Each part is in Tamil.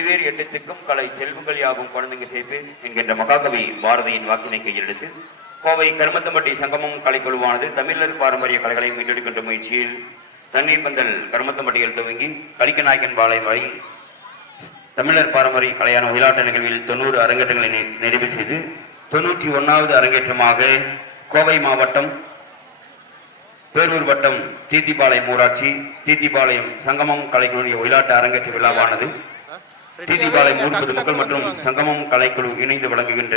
ஏடுவேர் எட்டத்துக்கும் கலை செல்வங்கள் யாவும் குழந்தைங்க சேர்ப்பு என்கின்ற மகாகவி பாரதியின் வாக்கினை கையில் எடுத்து கோவை கருமத்தம்பட்டி சங்கமம் கலைக்குழுவானது தமிழர் பாரம்பரிய கலைகளை மீட்டெடுக்கின்ற முயற்சியில் தண்ணீர் பந்தல் கருமத்தம்பட்டியில் துவங்கி கலிக்கநாயக்கன் பாளையம் வரை தமிழர் பாரம்பரிய கலையான ஒயிலாட்ட நிகழ்வில் 90 அரங்கேற்றங்களை நிறைவு செய்து 91வது அரங்கேற்றமாக கோவை மாவட்டம் பேரூர் வட்டம் தீத்திபாளையம் ஊராட்சி தீத்திபாளையம் சங்கமம் கலைக்குழுவிய ஒயிலாட்ட அரங்கேற்ற விழாவானது தீத்திபாளையம் ஊர் பொதுமக்கள் மற்றும் சங்கமம் கலைக்குழு இணைந்து வழங்குகின்ற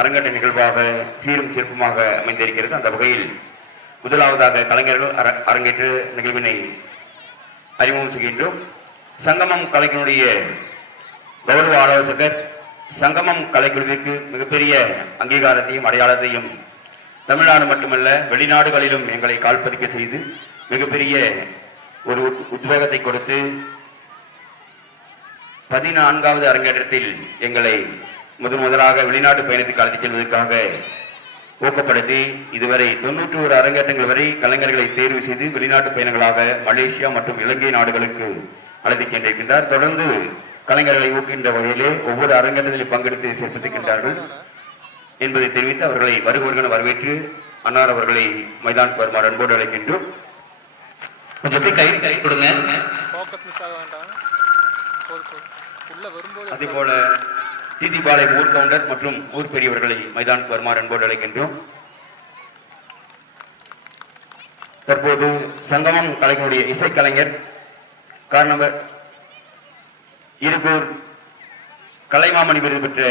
அரங்கேற்ற நிகழ்வாக சீரும் சிறப்புமாக அமைந்திருக்கிறது. அந்த வகையில் முதலாவதாக கலைஞர்கள் அரங்கேற்ற நிகழ்வினை அறிமுகம் செய்கின்றோம். சங்கமம் கலைக்குழுவிய கௌரவ ஆலோசகர் சங்கமம் கலைக்குழுவிற்கு மிகப்பெரிய அங்கீகாரத்தையும் அடையாளத்தையும் தமிழ்நாடு மட்டுமல்ல வெளிநாடுகளிலும் எங்களை கால்பதிக்க செய்து மிகப்பெரிய ஒரு உத்வேகத்தை கொடுத்து 14வது அரங்கேற்றத்தில் எங்களை முதலாக வெளிநாட்டு பயணத்துக்கு அழைத்துச் செல்வதற்காக ஊக்கப்படுத்தி இதுவரை 91 அரங்கேற்றங்கள் வரை கலைஞர்களை தேர்வு செய்து வெளிநாட்டு பயணங்களாக மலேசியா மற்றும் இலங்கை நாடுகளுக்கு அழைத்துச் சென்றிருக்கின்றார். தொடர்ந்து கலைஞர்களை ஊக்குகின்ற வகையிலே ஒவ்வொரு அரங்கேற்றத்திலும் பங்கெடுத்து சிறப்பித்திருக்கின்றார்கள் என்பதை தெரிவித்து அவர்களை வருவர்கள் வரவேற்று அன்னார் அவர்களை மைதானுக்கு வருமாறு அன்போடு அழைக்கின்றோம். கொஞ்சம் கை கொடுங்க. அதே போல தீதிபாளையம் ஊர் கவுண்டர் மற்றும் ஊர் பெரியவர்களை மைதானுக்கு வருமாறு அன்போடு அழைக்கின்றோம். தற்போது சங்கமம் கலைஞருடைய இசைக்கலைஞர் காரணவர் இருகூர் கலைமாமணி விருது பெற்ற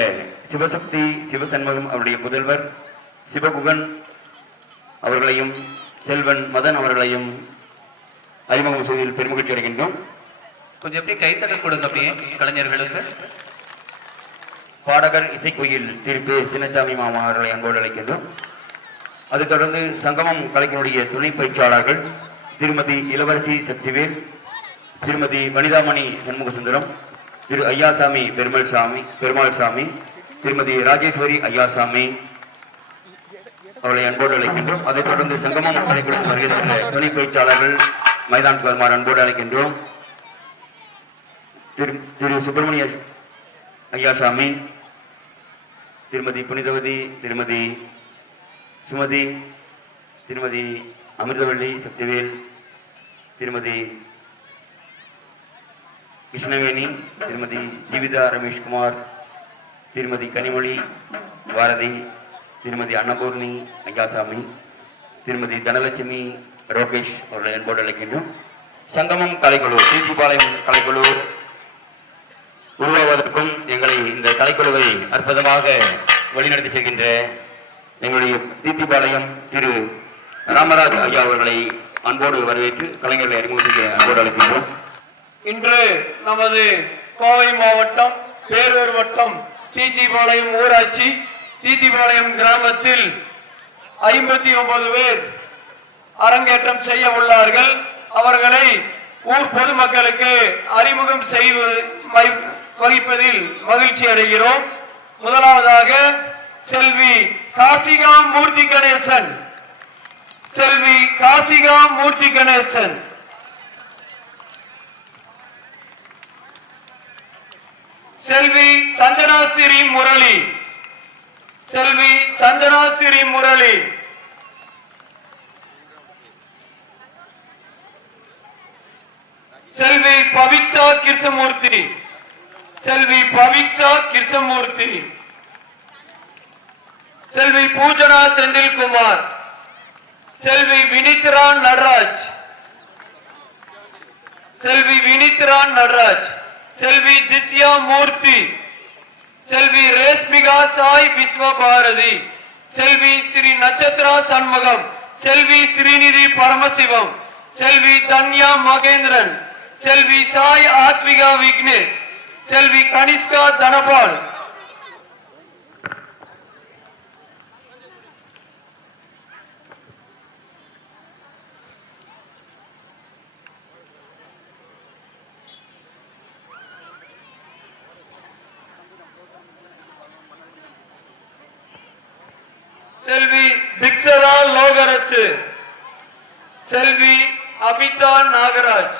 சிவசக்தி சிவசண்முகம் அவருடைய புதல்வர் சிவகுகன் அவர்களையும் செல்வன் மதன் அவர்களையும் அறிமுகம் செய்வதில் பெருமகிழ்ச்சி அடைகின்றோம். கொஞ்சம் எப்படி கைத்தட்டல் கொடுங்க அப்படியே கலைஞர்களுக்கு. பாடகர் இசைக்குயில் திருப்பி சின்னசாமி மாமா அவர்களை அன்போடு அழைக்கின்றோம். அதைத் தொடர்ந்து சங்கமம் கலைஞருடைய துணை பயிற்சியாளர்கள் திருமதி இளவரசி சக்திவேல், திருமதி வனிதாமணி சண்முகசுந்தரம், திரு ஐயாசாமி பெருமாள் சாமி, திருமதி ராஜேஸ்வரி ஐயாசாமி அவர்களை அன்போடு அழைக்கின்றோம். அதைத் தொடர்ந்து சங்கமம் கலைக்குழுவின் வருகின்ற துணை பயிற்சியாளர்கள் மைதானுக்கு வருமாறு அன்போடு அழைக்கின்றோம். திரு சுப்பிரமணிய ஐயாசாமி, திருமதி புனிதவதி, திருமதி சுமதி, திருமதி அமிர்தவள்ளி சக்திவேல், திருமதி கிருஷ்ணவேணி, திருமதி ஜீவிதா ரமேஷ்குமார், திருமதி கனிமொழி பாரதி, திருமதி அன்னபூர்ணி ஐயாசாமி, திருமதி தனலட்சுமி ரோகேஷ் அவர்களை அன்போடு அழைக்கின்றோம். சங்கமம் கலைக்குழு தீத்திபாளையம் கலைக்குழு உருவாவதற்கும் எங்களை இந்த கலைக்குழுவை அற்புதமாக வழிநடத்தி செல்கின்ற எங்களுடைய தீத்திபாளையம் திரு ராமராஜ் ஐயா அவர்களை அன்போடு வரவேற்று கலைஞர்களை அறிமுகம் செய்ய அன்போடு அழைக்கின்றோம். இன்று நமது கோவை மாவட்டம் பேரூர் வட்டம் தீத்திபாளையம் ஊராட்சி தீத்திபாளையம் கிராமத்தில் 59 பேர் அரங்கேற்றம் செய்ய உள்ளார்கள். அவர்களை ஊர் பொதுமக்களுக்கு அறிமுகம் வகிப்பதில் மகிழ்ச்சி அடைகிறோம். முதலாவதாக செல்வி காசிகாம் மூர்த்தி கணேசன், செல்வி காசிகாம் மூர்த்தி கணேசன், செல்வி சஞ்சனாசிரி முரளி, செல்வி சஞ்சனாசிரி முரளி, செல்வி பவிக்ஷா கிருஷ்ணமூர்த்தி, செல்வி பவிக்ஷா கிருஷ்ணமூர்த்தி, செல்வி பூஜனா செந்தில்குமார், செல்வி வினித்ரா நடராஜ், செல்வி வினித்ரா நடராஜ், செல்வி திஸ்யா மூர்த்தி, செல்வி ரேஷ்மிகா சாய் விஸ்வபாரதி, செல்வி ஸ்ரீ நட்சத்திரா சண்முகம், செல்வி ஸ்ரீநிதி பரமசிவம், செல்வி தன்யா மகேந்திரன், செல்வி சாய் ஆத்விகா விக்னேஷ், செல்வி கனிஷ்கா தனபால், செல்வி திக்ஷதா லோகரசு, செல்வி அபிதா நாகராஜ்,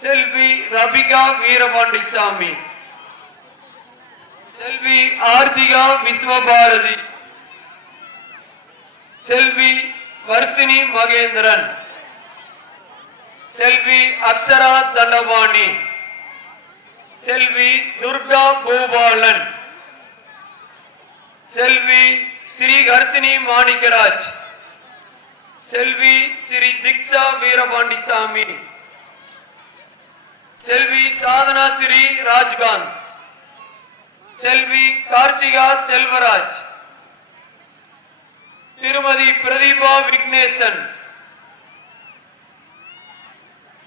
செல்வி ரபிகா வீரபாண்டிசாமி, செல்வி ஆர்த்திகா விஸ்வபாரதி, செல்வி வர்ஷினி மகேந்திரன், செல்வி அக்ஷரா தண்டபாணி, செல்வி துர்கா பூபாலன், செல்வி ஸ்ரீ ஹர்ஷினி மாணிக்கராஜ், செல்வி ஸ்ரீ திக்ஷா வீரபாண்டிசாமி, செல்வி சாதனா ஸ்ரீ ராஜ்காந்த், செல்வி கார்த்திகா செல்வராஜ், திருமதி பிரதீபா விக்னேசன்,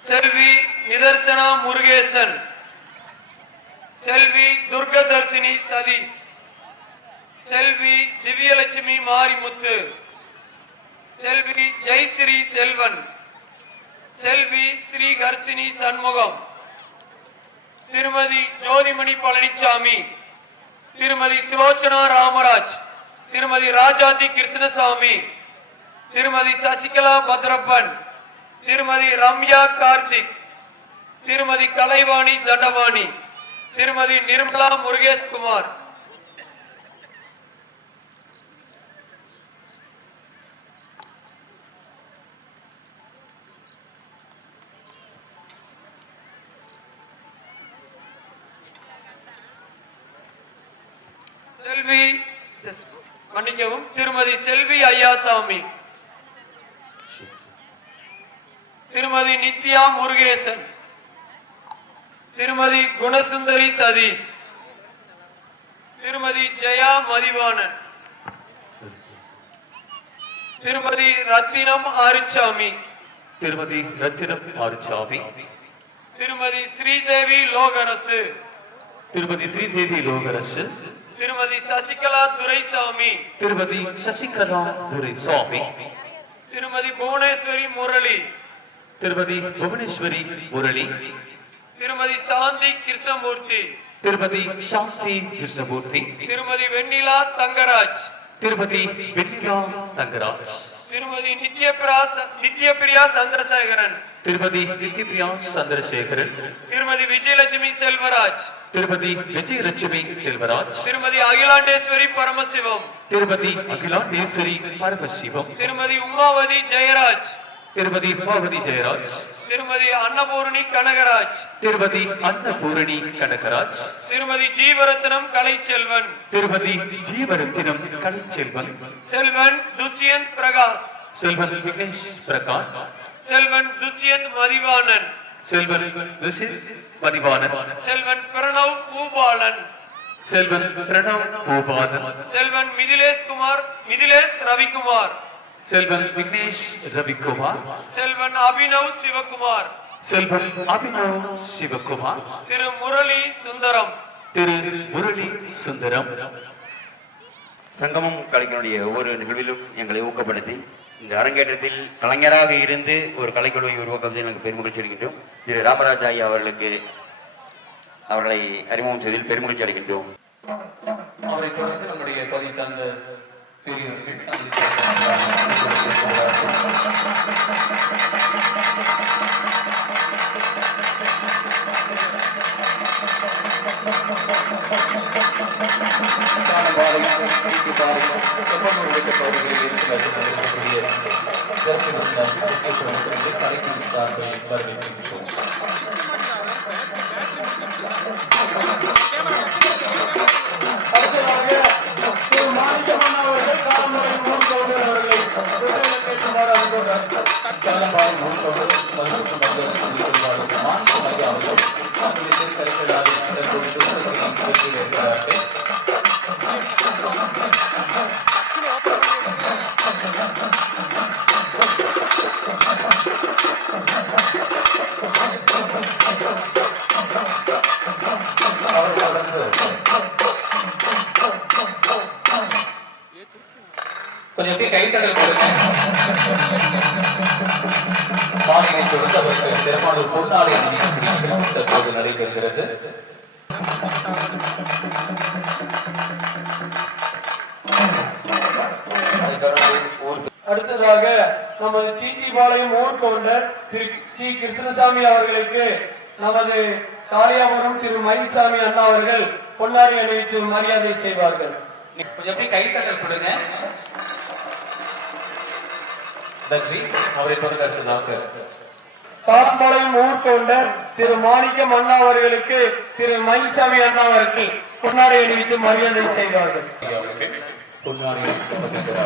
செல்வி நிதர்சனா முருகேசன், செல்வி துர்கதர்ஷினி சதீஷ், செல்வி திவ்யலட்சுமி மாரிமுத்து, செல்வி ஜெய்ஸ்ரீ செல்வன், செல்வி ஸ்ரீ ஹர்ஷினி சண்முகம், திருமதி ஜோதிமணி பழனிசாமி, திருமதி சுலோச்சனா ராமராஜ், திருமதி ராஜாதி கிருஷ்ணசாமி, திருமதி சசிகலா பத்ரப்பன், திருமதி ரம்யா கார்த்திக், திருமதி கலைவாணி தண்டவாணி, திருமதி நிர்மலா முருகேஷ்குமார், செல்வி மன்னிக்கவும் திருமதி செல்வி ஐயாசாமி, திருமதி நித்யா முருகேசன், திருமதி குணசுந்தரி சதீஷ், திருமதி ஜெயா மதிவாணன், திருமதி ரத்தினம் ஆரிச்சாமி, திருமதி ரத்தினம் ஆரிச்சாமி, திருமதி ஸ்ரீதேவி லோகரசு, திருமதி ஸ்ரீதேவி லோகரசு, திருமதி சசிகலா துரைசாமி, திருமதி சசிகலா துரைசாமி, திருமதி புவனேஸ்வரி முரளி, திருமதி புவனேஸ்வரி முரளி, திருமதி சாந்தி கிருஷ்ணமூர்த்தி, திருமதி சாந்தி கிருஷ்ணமூர்த்தி, திருமதி வெண்ணிலா தங்கராஜ், திருமதி வெண்ணிலா தங்கராஜ், திருமதி நித்யபிரியா சந்திரசேகரன், திருமதி நித்யபிரியா சந்திரசேகரன், திருமதி விஜயலட்சுமி செல்வராஜ், திருமதி விஜயலட்சுமி செல்வராஜ், திருமதி அகிலாண்டேஸ்வரி பரமசிவம், திருமதி அகிலாண்டேஸ்வரி பரமசிவம், திருமதி உமாவதி ஜெயராஜ், திருமதி உமாவதி ஜெயராஜ், திருமதி அன்னபூரணி கனகராஜ், திருமதி அன்னபூரணி கனகராஜ், திருமதி ஜீவரத்னம் கலைச்செல்வன், திருமதி ஜீவரத்தினம் கலைச்செல்வன், செல்வன் துஷ்யந்த் பிரகாஷ், செல்வன் விக்னேஷ் பிரகாஷ், செல்வன் துஷ்யந்த் மதிவாணன், செல்வன் ரிஷித் மதிவாணன், செல்வன் பிரணவ் பூபாலன், செல்வன் பிரணவ் பூபாலன், செல்வன் மிதிலேஷ் ரவிக்குமார், செல்வன் விக்னேஷ் ரவிக்குமார், செல்வன் அபினவ் சிவகுமார், செல்வன் அபினவ் சிவகுமார், திரு முரளி சுந்தரம், திரு முரளி சுந்தரம். சங்கமம் கலைஞருடைய ஒவ்வொரு நிகழ்விலும் எங்களை ஊக்கப்படுத்தி இந்த அரங்கேற்றத்தில் கலைஞராக இருந்து ஒரு கலைக்குழுவை உருவாக்குவதில் எனக்கு பெருமகிழ்ச்சி அடைகின்றோம். திரு ராமராஜ் ஐயா அவர்களை அறிமுகம் செய்வதில் பெருமகிழ்ச்சி அடைகின்றோம். அவரை தொடர்ந்து நம்முடைய பகுதி சார்ந்த பெரியவர்கள் பகுதிகளில் இருக்கக்கூடிய கலைக்குழு சார்பில் வரவேற்கின்றோம். கொஞ்சம் கைத்தடல் கொடுங்க. மாநிலை தொடர்ந்து அவருக்கு சிறப்பான பொன்னாடை அணியும் தற்போது நடைபெறுகிறது. அடுத்ததாக நமது தீத்திபாளையம் ஊர்கவுண்டர் திரு சி கிருஷ்ணசாமி அவர்களுக்கு நமது காளியாபுரம் திரு மயில்சாமி அண்ணா அவர்கள் பொன்னாடி அணிவித்து மரியாதை செய்வார்கள். கொஞ்சம் அப்படியே கைத்தட்டல் கொடுங்க. நன்றி. அவரை பொறுத்தடுத்ததாக தாளம்பாளையம் ஊர்கொண்டர் திரு மாணிக்கம் அண்ணா அவர்களுக்கு திரு மயில்சாமி அண்ணா அவர்கள் பொன்னாடை அணிவித்து மரியாதை செய்வார்கள். பொன்னாடி கொஞ்சம்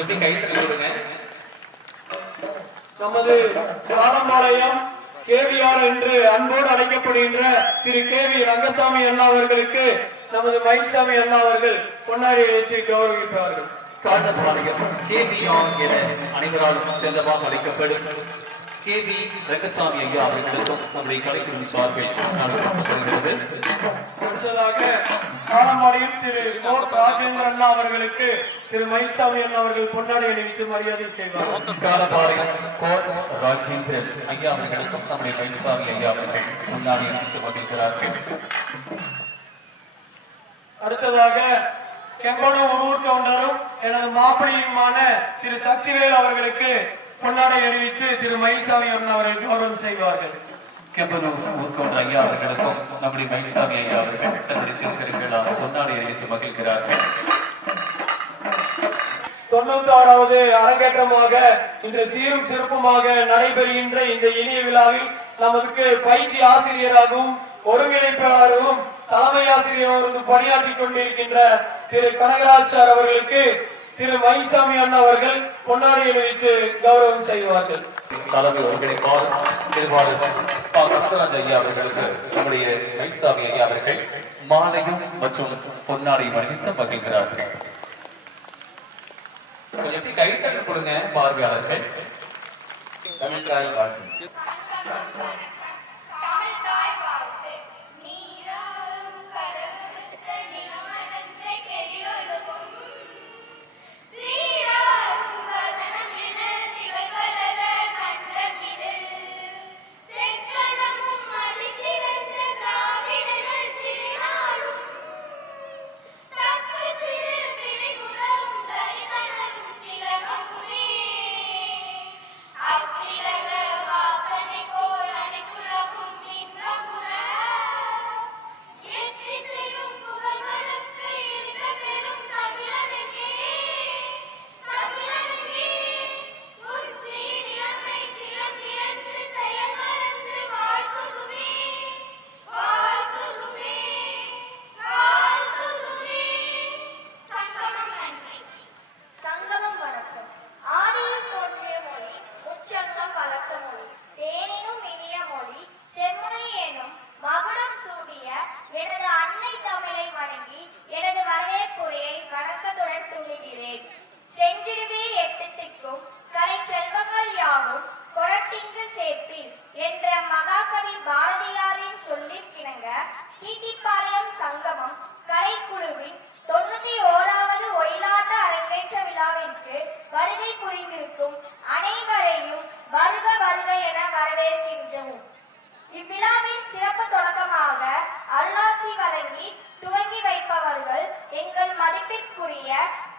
அப்படியே கைத்தட்டல் கொடுங்க. நமது தாளம்பாளையம் கேவிஆர் என்று அன்போடு அழைக்கப்படுகின்ற திரு கேவி ரங்கசாமி அண்ணா அவர்களுக்கு நமது மயில்சாமி அண்ணா அவர்கள் பொன்னாடை அணிவித்து கௌரவிப்பார்கள். காட்டப்பாளையம் கேவிஆர் என அனைவராலும் செல்லமாக அழைக்கப்படும் கேவி ரங்கசாமி ஐயா அவர்களுக்கும் நம்முடைய கலைக்குழு சார்பில் நடத்தப்படுகிறது. அடுத்ததாக காலமாடியும் திரு கோட் ராஜேந்திர அண்ணா அவர்களுக்கு திரு மயில்சாமி அண்ணா அவர்கள் பொன்னாடை அணிவித்து மரியாதை செய்வார்கள். காலப்பாளையம் கோட் ராஜேந்திரன் ஐயா அவர்களுக்கும் நம்முடைய மயில்சாமி ஐயா அவர்கள் பொன்னாடை அணிவித்து மகிழ்கிறார்கள். அடுத்ததாக கெம்பனூர் ஊர் கவுண்டரும் எனது மாப்பிள்ளையுமான திரு சக்திவேல் அவர்களுக்கு பொன்னாடை அணிவித்து திரு மயில்சாமி அண்ணா அவர்கள் கௌரவம் செய்வார்கள். கெம்பனூர் ஊர்கவுண்டர் ஐயா அவர்களுக்கும் நம்முடைய மயில்சாமி ஐயா அவர்கள் தன்னுடைய திருக்கருங்களான பொன்னாடை அணிவித்து மகிழ்கிறார்கள். 96வது அரங்கேற்றமாக இன்று சீரும் சிறப்புமாக நடைபெறுகின்ற இந்த இனிய விழாவில் நமக்கு பயிற்சி ஆசிரியராகவும் ஒருங்கிணைப்பாளரும் தலைமை ஆசிரியராகவும் பணியாற்றிக் கொண்டிருக்கின்ற திரு கனகராஜ் சார் அவர்களுக்கு திரு மயில்சாமி அண்ணா அவர்கள் பொன்னாடை அணிவித்து கௌரவம் செய்வார்கள். தலைமை ஒருங்கிணைப்பாளர் நிர்வாகர் கனகராஜ் ஐயா அவர்களுக்கு நம்முடைய மயில்சாமி ஐயா அவர்கள் மாலையும் மற்றும் பொன்னாடையும் அணிவித்து மகிழ்கிறார்கள். கொஞ்சம் கைத்தட்டல் கொடுங்க பார்வையாளர்கள். தமிழ்தாய் வாழ்த்து. இவ்விழாவின் சிறப்பு தொடக்கமாக அருளாசி வழங்கி துவங்கி வைப்பவர்கள் எங்கள் மதிப்பிற்குரிய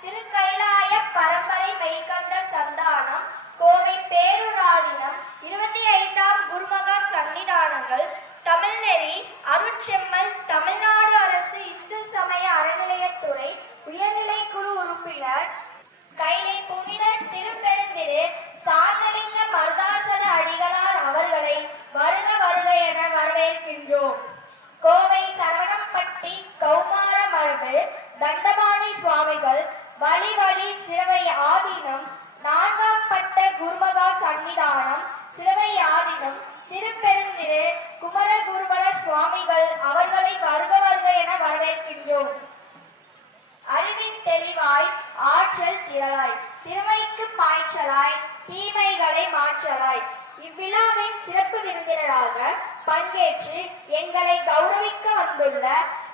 திருக்கைலாய பரம்பரை மெய்கண்ட சந்தானம் கோவை பேருராதினம் 25ஆம் குருமகா சன்னிதானங்கள் தமிழ்நெறி அருட்செம்மல் தமிழ்நாடு அரசு இந்து சமய அறநிலையத்துறை உயர்நிலை குழு உறுப்பினர் கைலை புனித திருப்பெருந்திரு சாந்தலிங்க மருதாசல அடிகளார் அவர்களை வருக வருக என வரவேற்கின்றோம். கோவை சரவணம்பட்டி கௌமார மரபு தண்டபாணி சுவாமிகள் வழி வழி சிறுவை ஆதீனம் 4ஆம் பட்ட குருமகா சன்னிதானம் சிறுவை ஆதீனம் திருப்பெருந்திரு குமரகுருவர சுவாமிகள் அவர்களை வருக வருக என வரவேற்கின்றோம். அறிவின் தெளிவாய் ஆற்றல் திரளாய் திறமைக்கு பாய்ச்சலாய் தீமைகளை மாற்றலாய் இவ்விழாவின் சிறப்பு விருந்தினராக பங்கேற்று எங்களை கௌரவிக்க வந்துள்ள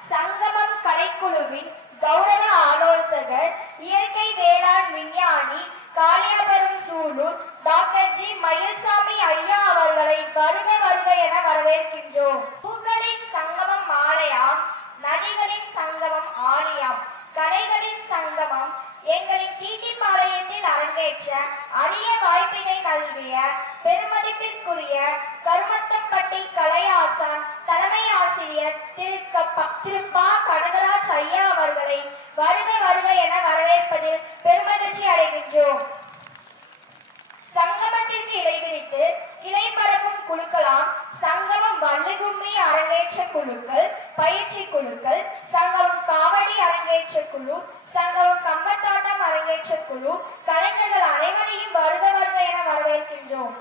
சங்கமம் கலைக்குழுவின் கௌரவ ஆலோசகர் இயற்கை வேளாண் விஞ்ஞானி காளியாபுரம் சூலூர் டாக்டர் ஜி மயில்சாமி ஐயா அவர்களை வருக வருக என வரவேற்கின்றோம். பூக்களின் சங்கமம் மாலையாம், நதிகளின் சங்கமம் ஆலியாம், கலைகளின் சங்கமம் எங்களின் தீட்டிப்பாளையத்தில் அரங்கேற்ற அரிய வாய்ப்பினை நல்கிய பெருமதிப்பிற்குரிய கருமத்தம்பட்டி கலையாச திரு பா கனகராஜ் ஐயா அவர்களை வருக வருக என வரவேற்பதில் பெருமகிழ்ச்சி அடைகின்றோம். சங்கமத்திற்கு இலைவிரித்து கிளை பரப்பும் குழுக்களாம் சங்கமம் வள்ளிகும்மி அரங்கேற்ற குழுக்கள், பயிற்சி குழுக்கள், சங்கமம் காவடி அரங்கேற்ற குழு, சங்கமம் கம்பத்தாட்டம் அரங்கேற்ற குழு, கலைஞர்கள் அனைவரையும் வருக வருக என வரவேற்கின்றோம்.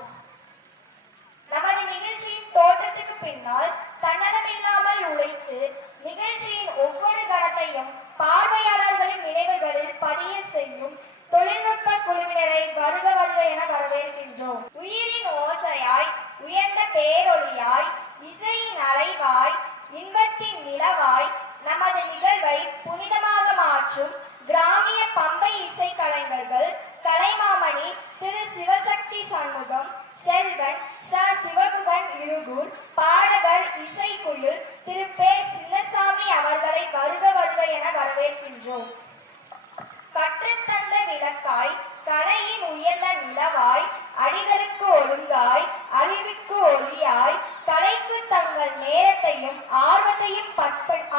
நமது நிகழ்ச்சியின் தோற்றத்துக்கு பின்னால் தன்னலமில்லாமல் உழைத்து நிகழ்ச்சியின் ஒவ்வொரு கணத்தையும் பார்வையாளர்களின் நினைவுகளில் பதிய செய்யும் தொழில்நுட்ப குழுவினரை வருக வருக என வரவேற்கின்றோம். உயிரின் ஓசையாய், உயர்ந்த பேரொளியாய், இசையின் அலைவாய், இன்பத்தின் நிலவாய் நமது நிகழ்வை புனிதமாக மாற்றும் கிராமிய பம்பை இசை கலைஞர்கள் கலைமாமணி திரு சிவசக்தி சண்முகம், செல்வன் ச சிவகுகன் இருகூர், பாடகர் இசைக்குழு திரு பே சின்னசாமி அவர்களை வருக வருக என வரவேற்கின்றோம். கற்றுத்தந்த விளக்காய், கலையின் உயர்ந்த நிலவாய், அடிகளுக்கு ஒழுங்காய், அழிவுக்கு ஒளியாய், கலைக்கு தங்கள் நேரத்தையும் ஆர்வத்தையும்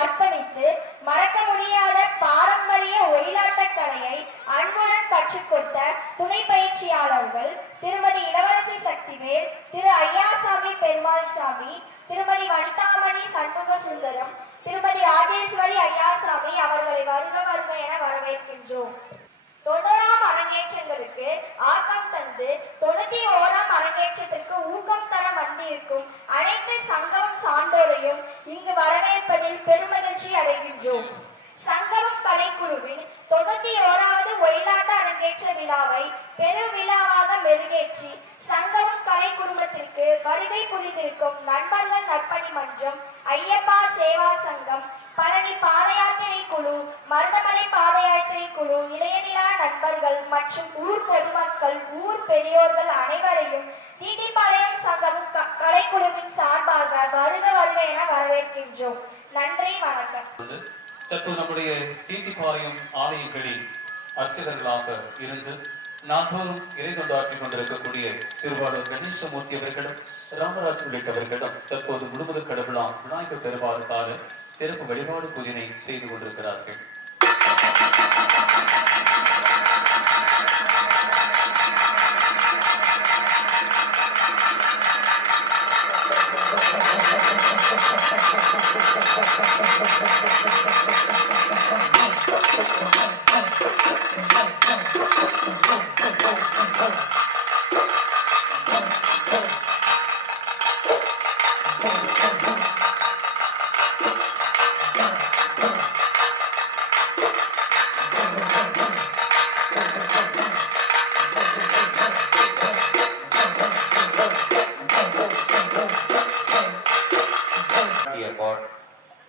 அர்ப்பணித்து மறக்க முடியாத பாரம்பரிய ஒயிலாட்ட கலையை அன்புடன் கற்றுக்கொடுத்த துணை பயிற்சியாளர்கள் திருமதி இளவரசி சக்திவேல், திரு ஐயாசாமி பெருமாள் சாமி, திருமதி வனிதாமணி சண்முக சுந்தரம், திருமதி ராஜேஸ்வரி ஐயாசாமி அவர்களை வருக வருக என வரவேற்கின்றோம். 90ஆம் அரங்கேற்றங்களுக்கு ஆக்கம் தந்து 91ஆம் அரங்கேற்றத்திற்கு ஊக்கம் தர வந்திருக்கும் அனைத்து சங்கமம் சான்றோரையும் இங்கு வரவேற்பதில் பெருமகிழ்ச்சி அடைகின்றோம். சங்கமம் கலைக்குழுவின் 91வது ஒயிலாட்ட அரங்கேற்ற விழாவை பெருவிழாவாக மெருகேற்றி சங்கமம் கலை குடும்பத்திற்கு வருகை புரிந்திருக்கும் நண்பர்கள் நற்பணி மன்றம், ஐயப்பா சேவா சங்கம், பழனி பாத யாத்திரை குழு, மருதமலை பாத யாத்திரை குழு, இளையநிலா நண்பர்கள் மற்றும் ஊர் பொதுமக்கள், ஊர் பெரியோர்கள் அனைவரையும் தீட்டிப்பாளையம் சங்கமம் கலைக்குழுவின் சார்பாக வருக வருக என வரவேற்கின்றோம். நன்றி, வணக்கம். தற்போது நம்முடைய தீட்டிப்பாளையம் ஆலயங்களில் அர்ச்சகர்களாக இருந்து நாள்தோறும் இறை கொண்டாற்றிக் கொண்டிருக்கக்கூடிய திருவாளர் கணேசமூர்த்தி அவர்களும் ராமராஜ் உள்ளிட்டவர்களும் தற்போது முழுவதும் கடவுளாம் விநாயகர் பெருமாளுக்கான சிறப்பு வழிபாடு பூஜனை செய்து கொண்டிருக்கிறார்கள்.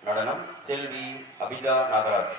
நடனம் செல்வி அபிதா நாகராஜ்.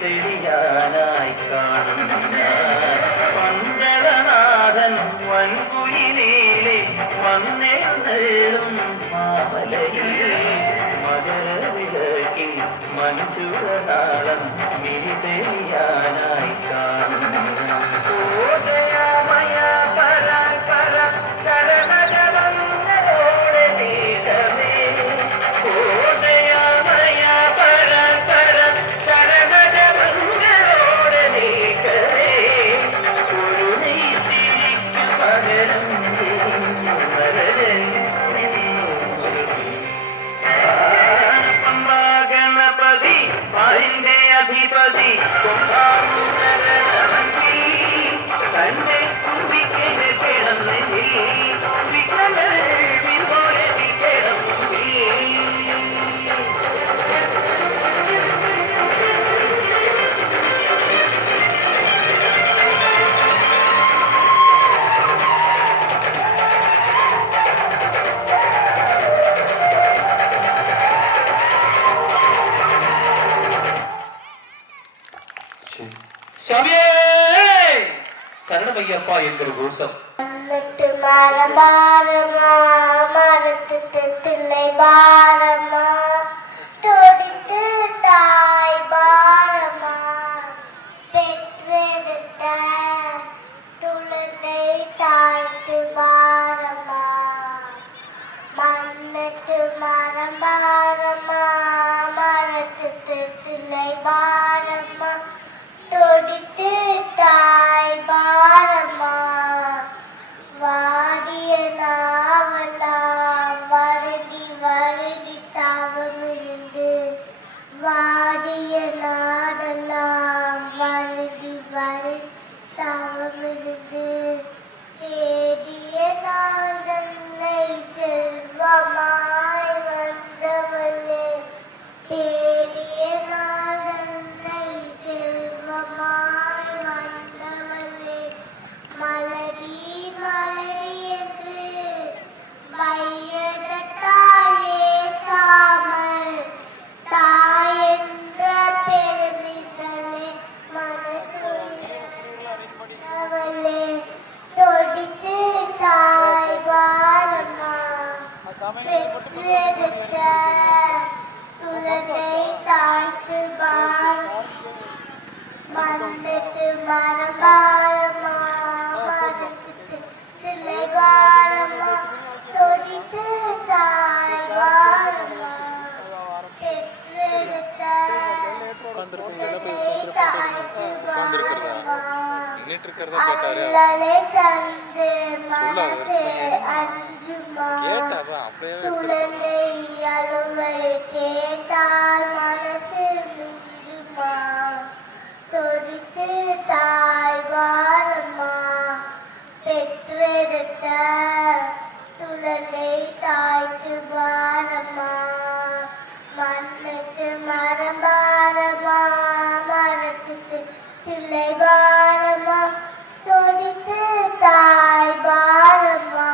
തെളിയാനായി കാണുന്നാർ പഞ്ചളനാഥൻ വൻകുയിലേ വന്നേറും മാമലയിലെ മകരവിളക്കിൻ മഞ്ചുളനാളം മിഴി തെളിയാനായി കാണുന്നാർ ഓദയാമയ പരാൽപര ചരണജപങ്ങളോടെ നീതമേ ഓദയാമയ പരാൽപര ചരണജപങ്ങളോടെ നീതമേ ഒരു നീതിരിക്കു പകരം ഗണപതി പാരിന്റെ അധിപതി തന്റെ കുമ്പിക്കത് കിടന്ന് പോലെ കിടന്നു சரணமையப்பா எங்கள் கோஷம் பாரமா மரத்து தில்லை பாரமா தொடித்து தாய் பாரமா பெற்றெடுத்த துளனை தாய்த்து பாரமா மண்ணத்து மரம் பாரமா மரத்து தில்லை பாரமா தொடித்து தாய் பாரமா வாடிய நாவலாம் வருடி வருடி தாவமிருந்து வாடிய நாடெல்லாம் வருடி வருடி தாவமிருந்து தேடிய நாள்களை செல்வமாய் வந்தவளே தேடிய நாள்களை செல்வமாய் வந்தவளே மலரி மலரி என்று வையகத்தாயே சாமல் தாய் என்ற பெருமிதலே மனதுள்ளவளே தொடித்து தாய் பாரமா பெற்றெடுத்த துளனை தாய்த்து பாரம் மண்ணத்து மரம் பாரமா மரத்து சிலை பாரமா தொடித்து தாய் பாரமா பெற்றெடுத்த உடலை தாய்த்து பாரமா அல்லலை தந்து மனசே அஞ்சுமா துளனை அலுவலை கேட்டால் மனசு மிஞ்சுமா தொடித்து தாய் பாரமா பெற்றெடுத்த துளனை தாய்த்து பாரமா மண்ணுக்கு மரம் பாரமா மரத்துக்கு தில்லை பாரமா தொடித்து தாய் பாரமா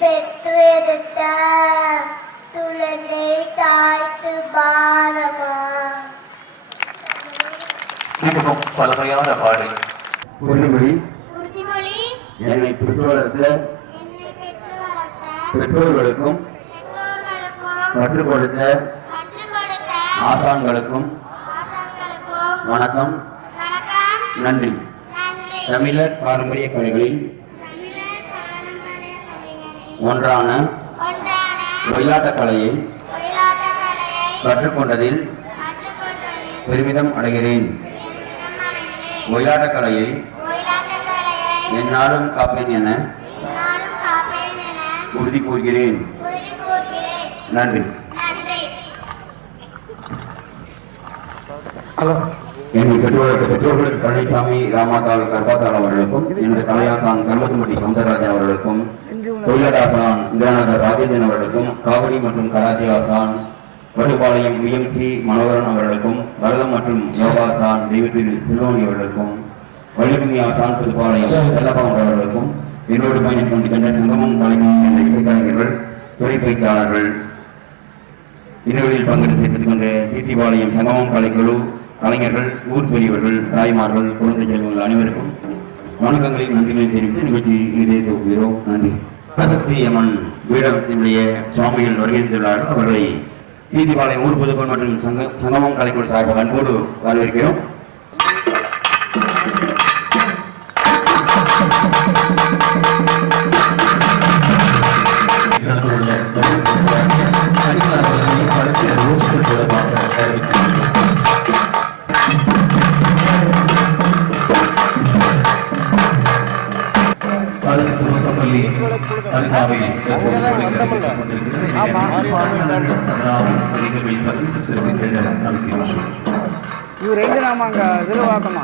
பெற்றெடுத்த துளனை தாய்த்து பாரமா. மிகவும் பழமையான பாடல். உறுதிமொழி உறுதிமொழி என்னை பெற்று வளர்த்த என்னை பெற்று வளர்த்த பெற்றோர்களுக்கும் பெற்றோர்களுக்கும் கற்றுக் கொடுத்த கற்றுக் கொடுத்த ஆசான்களுக்கும் ஆசான்களுக்கும் வணக்கம் வணக்கம் நன்றி. நன்றி. தமிழர் பாரம்பரிய கலைகளில் தமிழர் பாரம்பரிய கலைகளில் ஒன்றான ஒன்றான ஒயிலாட்டக் கலையை ஒயிலாட்டக் கலையை கற்றுக்கொண்டதில் கற்றுக்கொண்டதில் பெருமிதம் அடைகிறேன். பெருமிதம் அடைகிறேன். ஒயிலாட்டக் கலையை ஒயிலாட்டக் கலையை எந்நாளும் காப்பேன் என எந்நாளும் காப்பேன் என உறுதி கூறுகிறேன். உறுதி கூறுகிறேன். நன்றி. நன்றி. என்னை பெற்றோருக்கு பெற்றோர்கள் பழனிசாமி ராமாதாள் கர்பாதாள் அவர்களுக்கும் எனது கலையாசான் கருமத்துமட்டி சவுந்தரராஜன் அவர்களுக்கும் தொழிலராசான் இந்திராநகர் ராஜேந்திரன் அவர்களுக்கும் காவடி மற்றும் கராத்தே ஆசான் வடுபாளையம் விஎம்சி மனோகரன் அவர்களுக்கும் பரதம் மற்றும் யோகாசான் தெய்வத்திரு சில்வாணி அவர்களுக்கும் வள்ளிகுமி ஆசான் புதுப்பாளையம் செல்லப்பவன் அவர்களுக்கும் என்னோடு பயணித்துக் கொண்டிருக்கின்ற சங்கமம் கலைஞர் என்ற இசைக்கலைஞர்கள் துறைப்பயிற்சியாளர்கள் இன்னொருவில் பங்கெடுத்து சேர்த்துக் கொண்ட தீத்திபாளையம் சங்கமம் கலைக்குழு கலைஞர்கள், ஊர் பெரியவர்கள், தாய்மார்கள், குழந்தை செல்வங்கள் அனைவருக்கும் வணக்கங்களையும் நன்றிகளையும் தெரிவித்து நிகழ்ச்சி இனிதே துவக்குகிறோம். நன்றி. சக்தி அம்மன் பீடத்தினுடைய சுவாமிகள் வருகின்றுள்ளார்கள். அவர்களை நீதிபாளையம் ஊர் பொதுக்கள் மற்றும் சங்கமம் கலைக்குழு சார்பாக அன்போடு வரவேற்கிறோம். இவர் எங்க நாம அங்க இதுல வாக்கமா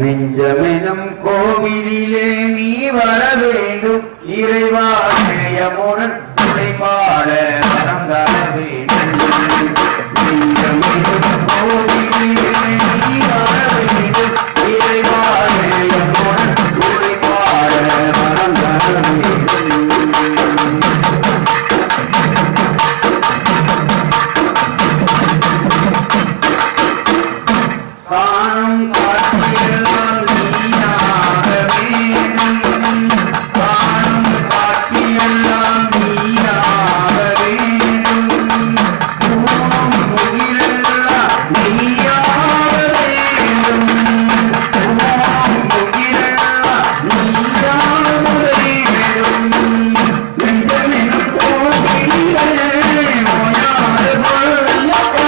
நெஞ்சமெனும் கோவிலிலே நீ வர வேண்டும், இறைவா இளையமுடன் உழைப்பாட வரம் தர வேண்டும். நெஞ்சமெனும் கோவிலிலே நீ வர வேண்டும், இறைவா இளையமுடன் உழைப்பாட வரம் தர வேண்டும். காணும் காட்சியெல்லாம் நீயாக வேண்டும், காணும் காட்சியெல்லாம் நீயாக வேண்டும், பூணும் முகிலெல்லாம் நீயாக வேண்டும், பூணும் முகிலெல்லாம் நீயாக வேண்டும். நெஞ்சமெனும் கோவிலிலே நோயாத கொள்ளையப்பா,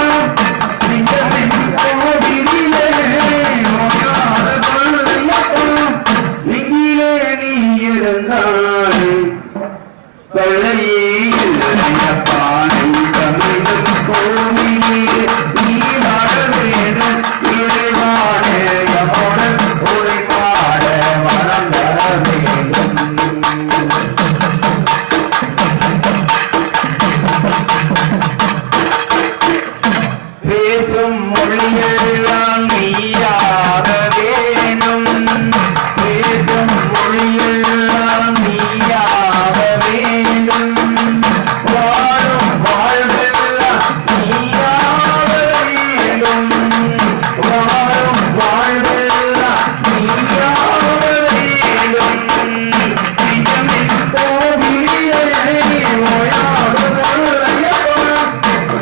நெஞ்சமெனும் கோவிலிலே நோயாத கொள்ளையப்பா, நெஞ்சிலே நீ இருந்தால் கொள்ளையே இல்லையப்பா. நெஞ்சமெனும் கோவிலிலே நீ வர வேண்டும், இறைவானே எம்முடன் உழைப்பாட வரம் தர வேண்டும். பேசும் மொழியெல்லாம் நீயாக வேணும், பேசும் மொழியெல்லாம் நீயாக வேண்டும், வாழும் வாழ்வெல்லாம் நீயாக வேண்டும், வாழும் வாழ்வெல்லாம் நீயாக வேண்டும். நிஜமெனும் கோவிலிலே ஓயாத கொள்ளையப்பா,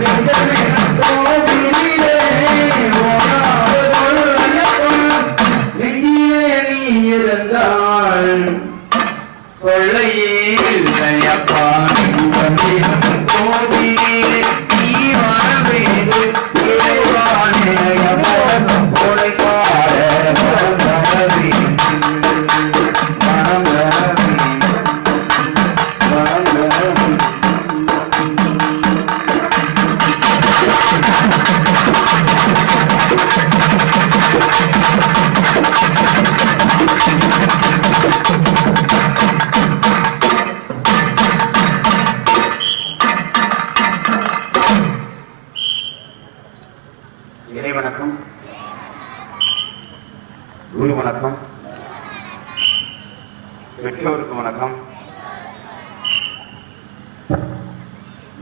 நிஜமெனும் கோவிலிலே ஓயாத கொள்ளையப்பா, நெஞ்சிலே நீ இருந்தால் கொள்ளையே இல்லையப்பா. நெஞ்சமெனும் கோவிலிலே நீ வர வேண்டும், இறைவானே எம்முடன் உழைப்பாட வரம் தர வேண்டும், வரம் தர வேண்டும், வரம் தர வேண்டும். இறை வணக்கம், குரு வணக்கம், பெற்றோருக்கு வணக்கம்,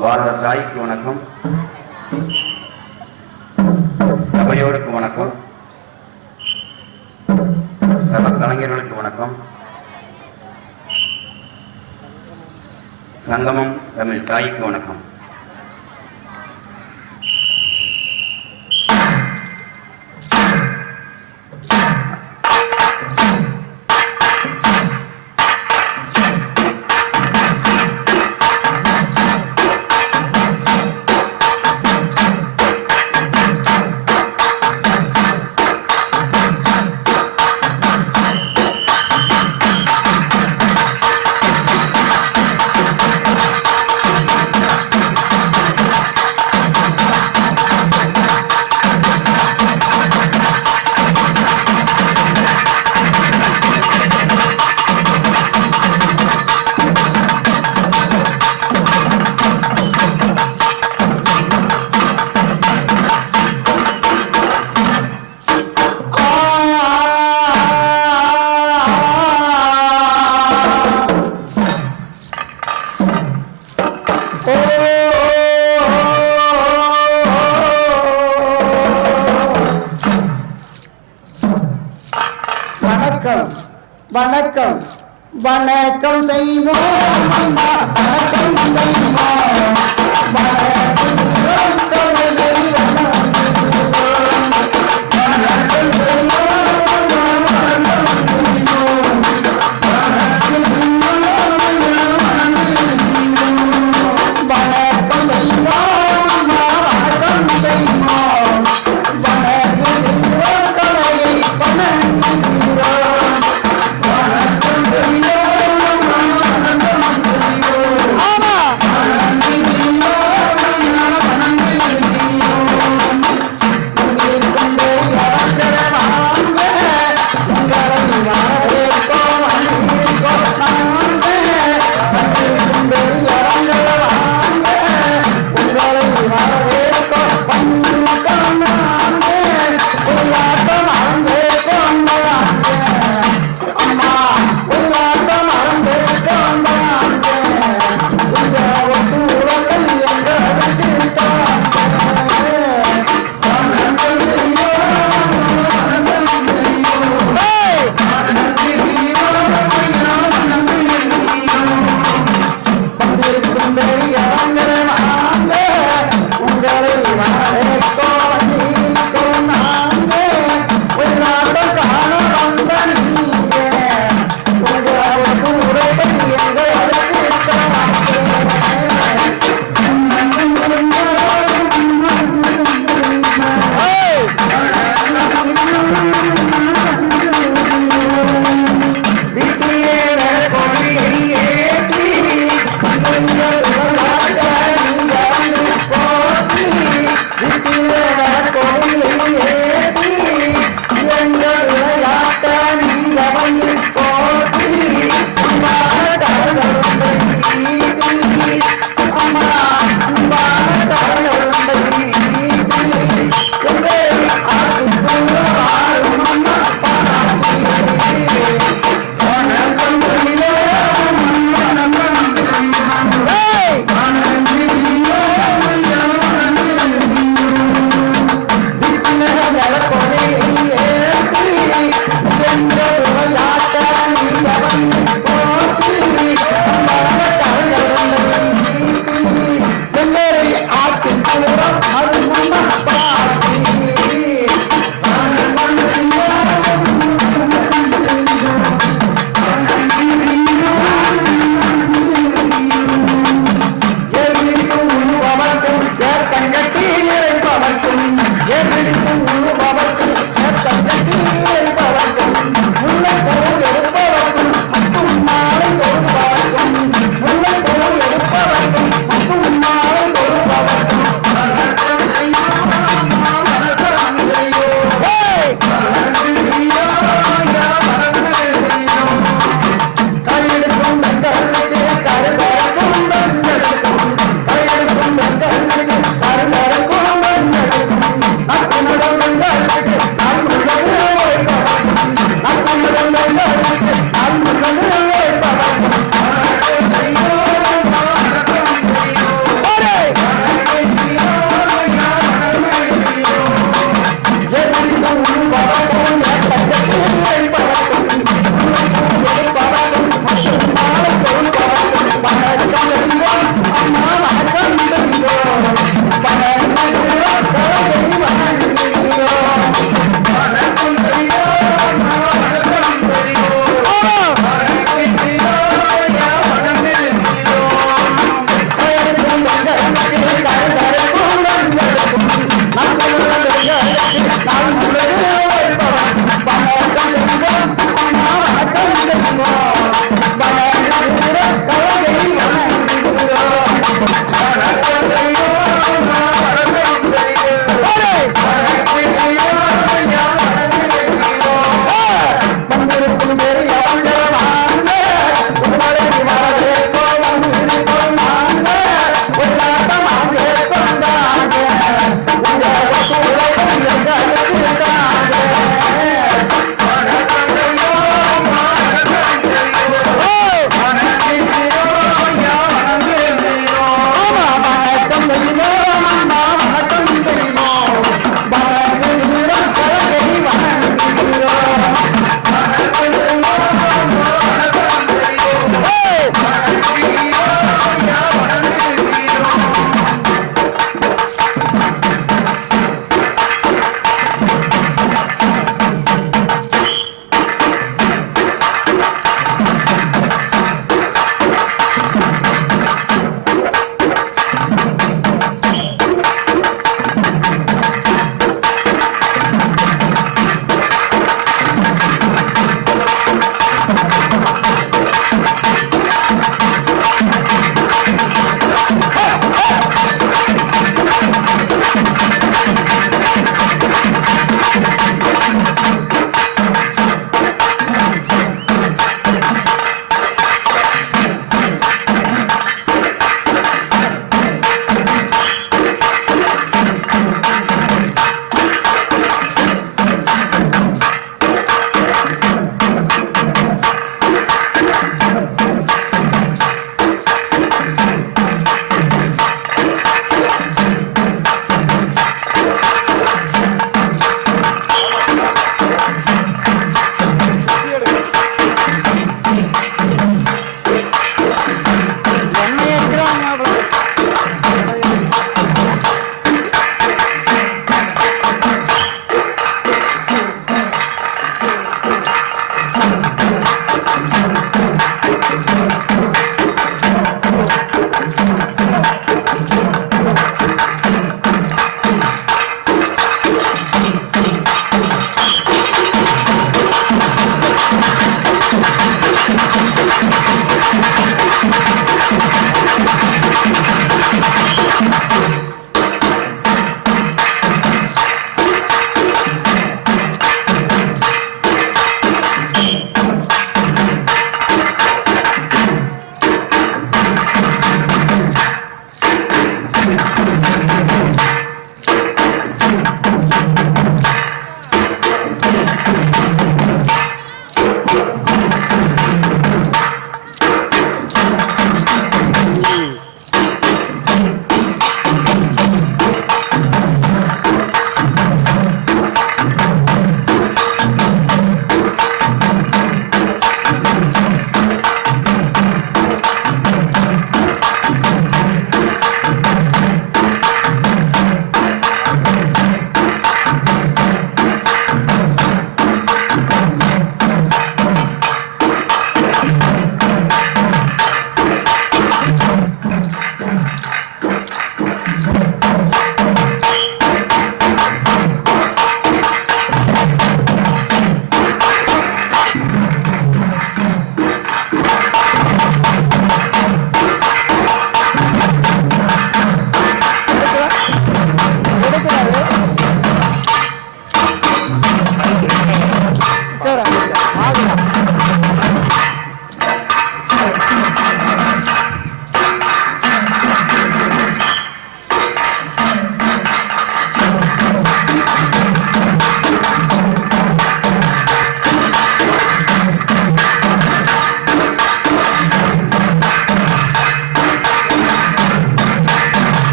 பாரத தாய்க்கு வணக்கம், சபையோருக்கு வணக்கம், சக கலைஞர்களுக்கு வணக்கம், சங்கமம் தமிழ் தாய்க்கு வணக்கம். வணக்கம் வணக்கம் செய்வோம் அம்மா வணக்கம் செய்வோம் வணக்கம்